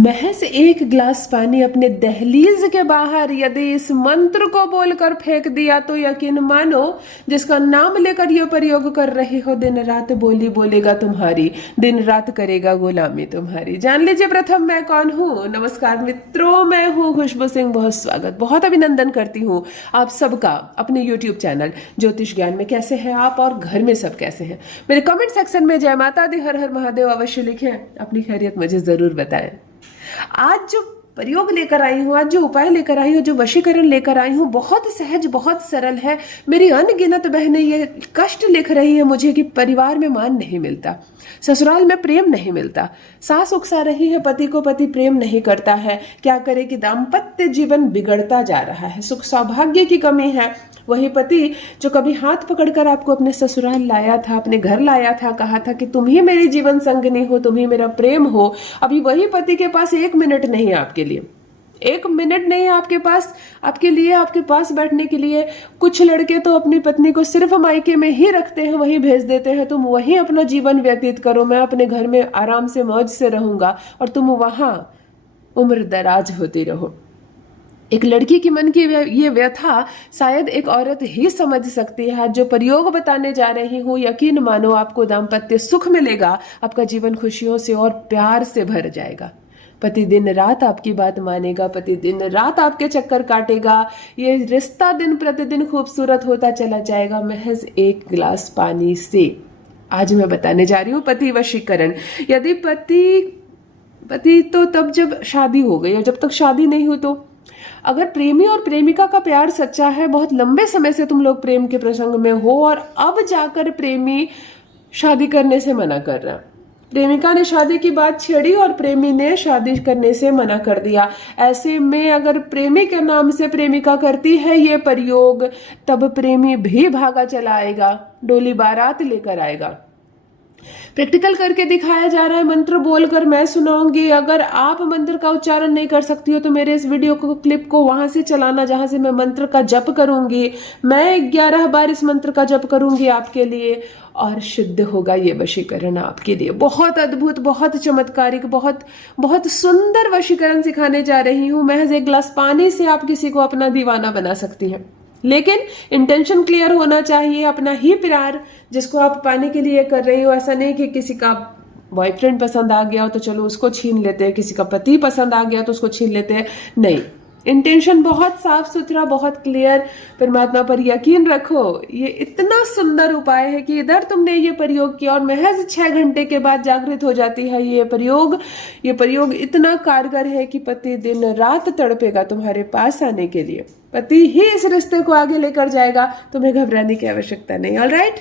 महज एक गिलास पानी अपने दहलीज के बाहर यदि इस मंत्र को बोलकर फेंक दिया तो यकीन मानो जिसका नाम लेकर ये प्रयोग कर रहे हो दिन रात बोली बोलेगा तुम्हारी, दिन रात करेगा गुलामी तुम्हारी। जान लीजिए प्रथम मैं कौन हूँ। नमस्कार मित्रों, मैं हूँ खुशबू सिंह। बहुत स्वागत, बहुत अभिनंदन करती हूँ आप सबका अपने YouTube चैनल ज्योतिष ज्ञान में। कैसे हैं आप और घर में सब कैसे हैं? मेरे कमेंट सेक्शन में जय माता दी, हर हर महादेव अवश्य लिखें, अपनी खैरियत मुझे जरूर बताएं। आज जो प्रयोग लेकर आई हूँ, आज जो उपाय लेकर आई हूँ, जो वशीकरण लेकर आई हूँ, बहुत सहज, बहुत सरल है। मेरी अनगिनत बहनें ये कष्ट लिख रही है मुझे कि परिवार में मान नहीं मिलता, ससुराल में प्रेम नहीं मिलता, सास उकसा रही है, पति को पति प्रेम नहीं करता है, क्या करे कि दाम्पत्य जीवन बिगड़ता जा रहा है, सुख सौभाग्य की कमी है। वही पति जो कभी हाथ पकड़कर आपको अपने ससुराल लाया था, अपने घर लाया था, कहा था कि तुम ही मेरी जीवन संगिनी हो, तुम ही मेरा प्रेम हो, अभी वही पति के पास एक मिनट नहीं, आपके लिए एक मिनट नहीं आपके पास, आपके लिए, आपके पास बैठने के लिए। कुछ लड़के तो अपनी पत्नी को सिर्फ मायके में ही रखते हैं, वहीं भेज देते हैं, तुम वहीं अपना जीवन व्यतीत करो, मैं अपने घर में आराम से मौज से रहूंगा और तुम वहां उम्र दराज होती रहो। एक लड़की की मन की ये व्यथा शायद एक औरत ही समझ सकती है। जो प्रयोग बताने जा रही हूँ, यकीन मानो आपको दाम्पत्य सुख मिलेगा, आपका जीवन खुशियों से और प्यार से भर जाएगा। पति दिन रात आपकी बात मानेगा, पति दिन रात आपके चक्कर काटेगा, ये रिश्ता दिन प्रतिदिन खूबसूरत होता चला जाएगा महज एक गिलास पानी से। आज मैं बताने जा रही हूँ पति वशीकरण। यदि पति तो तब जब शादी हो गई, और जब तक शादी नहीं हुई तो अगर प्रेमी और प्रेमिका का प्यार सच्चा है, बहुत लंबे समय से तुम लोग प्रेम के प्रसंग में हो और अब जाकर प्रेमी शादी करने से मना कर रहा, प्रेमिका ने शादी की बात छेड़ी और प्रेमी ने शादी करने से मना कर दिया, ऐसे में अगर प्रेमी के नाम से प्रेमिका करती है ये प्रयोग, तब प्रेमी भी भागा चला आएगा, डोली बारात लेकर आएगा। प्रैक्टिकल करके दिखाया जा रहा है, मंत्र बोलकर मैं सुनाऊंगी। अगर आप मंत्र का उच्चारण नहीं कर सकती हो तो मेरे इस वीडियो को, क्लिप को वहां से चलाना जहां से मैं मंत्र का जप करूंगी। मैं 11 बार इस मंत्र का जप करूंगी आपके लिए और सिद्ध होगा ये वशीकरण आपके लिए। बहुत अद्भुत, बहुत चमत्कारिक, बहुत बहुत सुंदर वशीकरण सिखाने जा रही हूँ। महज एक गिलास पानी से आप किसी को अपना दीवाना बना सकती हैं, लेकिन इंटेंशन क्लियर होना चाहिए। अपना ही प्यार जिसको आप पाने के लिए कर रही हो, ऐसा नहीं कि किसी का बॉयफ्रेंड पसंद आ गया हो तो चलो उसको छीन लेते हैं, किसी का पति पसंद आ गया तो उसको छीन लेते हैं, नहीं। इंटेंशन बहुत साफ सुथरा, बहुत क्लियर। परमात्मा पर यकीन रखो, ये इतना सुंदर उपाय है कि इधर तुमने ये प्रयोग किया और महज 6 घंटे के बाद जागृत हो जाती है। ये प्रयोग इतना कारगर है कि पति दिन रात तड़पेगा तुम्हारे पास आने के लिए, पति ही इस रिश्ते को आगे लेकर जाएगा, तुम्हें घबराने की आवश्यकता नहीं। ऑलराइट,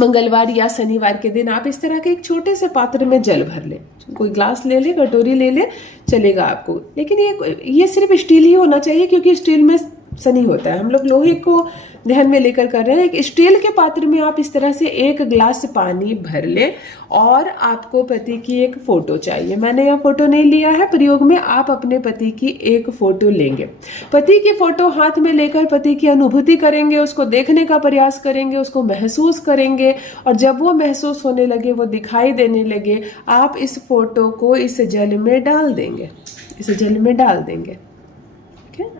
मंगलवार या शनिवार के दिन आप इस तरह के एक छोटे से पात्र में जल भर ले, कोई ग्लास ले ले, कटोरी ले ले, चलेगा आपको। लेकिन ये सिर्फ स्टील ही होना चाहिए, क्योंकि स्टील में शनि होता है। हम लोग लोहे को ध्यान में लेकर कर रहे हैं। एक स्टील के पात्र में आप इस तरह से एक गिलास पानी भर ले और आपको पति की एक फोटो चाहिए। मैंने यह फोटो नहीं लिया है प्रयोग में, आप अपने पति की एक फोटो लेंगे। पति की फोटो हाथ में लेकर पति की अनुभूति करेंगे, उसको देखने का प्रयास करेंगे, उसको महसूस करेंगे, और जब वो महसूस होने लगे, वो दिखाई देने लगे, आप इस फोटो को इस जल में डाल देंगे, इस जल में डाल देंगे।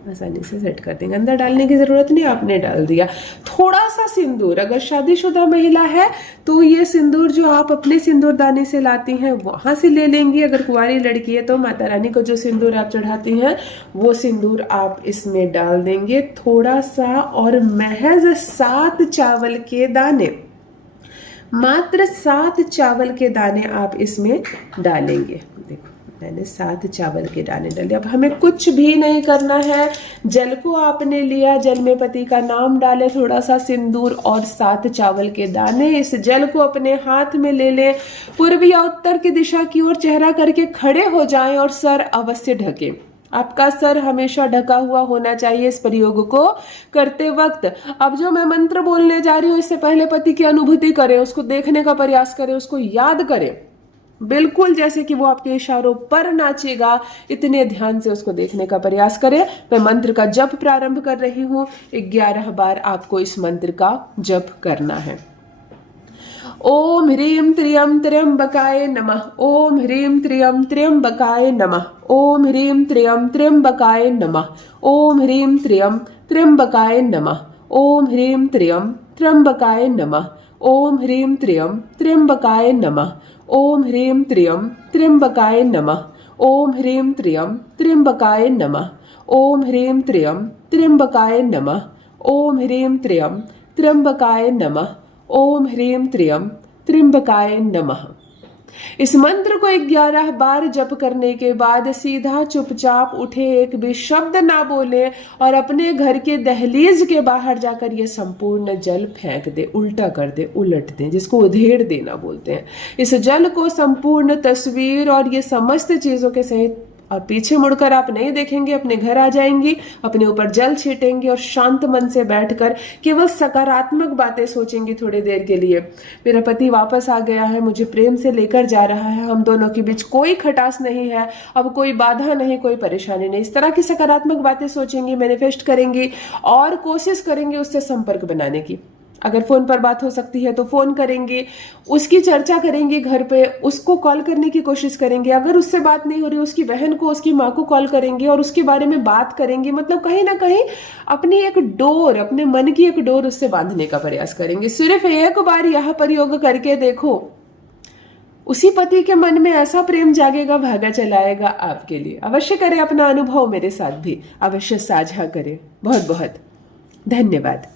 आसानी से सेट कर देंगे, अंदर डालने की जरूरत नहीं, आपने डाल दिया। थोड़ा सा सिंदूर, अगर शादीशुदा महिला है तो ये सिंदूर जो आप अपने सिंदूरदानी से लाती हैं वहां से ले लेंगी। अगर कुंवारी लड़की है तो माता रानी को जो सिंदूर आप चढ़ाती हैं वो सिंदूर आप इसमें डाल देंगे, थोड़ा सा। और महज 7 चावल के दाने, मात्र 7 चावल के दाने आप इसमें डालेंगे। देखो मैंने 7 चावल के दाने डाले। अब हमें कुछ भी नहीं करना है, जल को आपने लिया, जल में पति का नाम डाले, थोड़ा सा सिंदूर और 7 चावल के दाने। इस जल को अपने हाथ में ले लें, पूर्व या उत्तर की दिशा की ओर चेहरा करके खड़े हो जाएं और सर अवश्य ढकें। आपका सर हमेशा ढका हुआ होना चाहिए इस प्रयोग को करते वक्त। अब जो मैं मंत्र बोलने जा रही हूँ, इससे पहले पति की अनुभूति करें, उसको देखने का प्रयास करें, उसको याद करें, बिल्कुल जैसे कि वो आपके इशारों पर नाचेगा, इतने ध्यान से उसको देखने का प्रयास करें। मैं मंत्र का जप प्रारंभ कर रही हूँ। 11 बार आपको इस मंत्र का जप करना है। ओम ह्रीं त्र्यं त्र्यंबकाय नमः। ओम ह्रीं त्र्यं त्र्यंबकाय नमः। ओम ह्रीं त्र्यं त्र्यंबकाय नमः। ओम ह्रीं त्र्यं त्र्यंबकाय नमः। ओम ह्रीं त्र्यं त्र्यंबकाय नमः। ओम ह्रीं त्र्यं त्र्यंबकाय नमः। ओम ह्रीं त्र्यं त्र्यंबकाय नमः। ओम ह्रीं त्र्यं त्र्यंबकाय नमः। ओम ह्रीं त्र्यं त्र्यंबकाय नमः। ओम ह्रीं त्र्यं त्र्यंबकाय नमः। ओम ह्रीं त्र्यं त्र्यंबकाय नमः। इस मंत्र को 11 बार जप करने के बाद सीधा चुपचाप उठे, एक भी शब्द ना बोले और अपने घर के दहलीज के बाहर जाकर ये संपूर्ण जल फेंक दे, उल्टा कर दे, उलट दे, जिसको उधेड़ देना बोलते हैं। इस जल को संपूर्ण तस्वीर और ये समस्त चीजों के सहित और पीछे मुड़कर आप नहीं देखेंगे, अपने घर आ जाएंगी, अपने ऊपर जल छीटेंगे और शांत मन से बैठकर केवल सकारात्मक बातें सोचेंगी थोड़ी देर के लिए। मेरा पति वापस आ गया है, मुझे प्रेम से लेकर जा रहा है, हम दोनों के बीच कोई खटास नहीं है, अब कोई बाधा नहीं, कोई परेशानी नहीं। इस तरह की सकारात्मक बातें सोचेंगी, मैनिफेस्ट करेंगी और कोशिश करेंगे उससे संपर्क बनाने की। अगर फोन पर बात हो सकती है तो फोन करेंगे, उसकी चर्चा करेंगे घर पे, उसको कॉल करने की कोशिश करेंगे। अगर उससे बात नहीं हो रही, उसकी बहन को, उसकी माँ को कॉल करेंगे और उसके बारे में बात करेंगे। मतलब कहीं ना कहीं अपनी एक डोर, अपने मन की एक डोर उससे बांधने का प्रयास करेंगे। सिर्फ एक बार यह प्रयोग करके देखो, उसी पति के मन में ऐसा प्रेम जागेगा, भागा चलाएगा आपके लिए। अवश्य करें, अपना अनुभव मेरे साथ भी अवश्य साझा करें। बहुत बहुत धन्यवाद।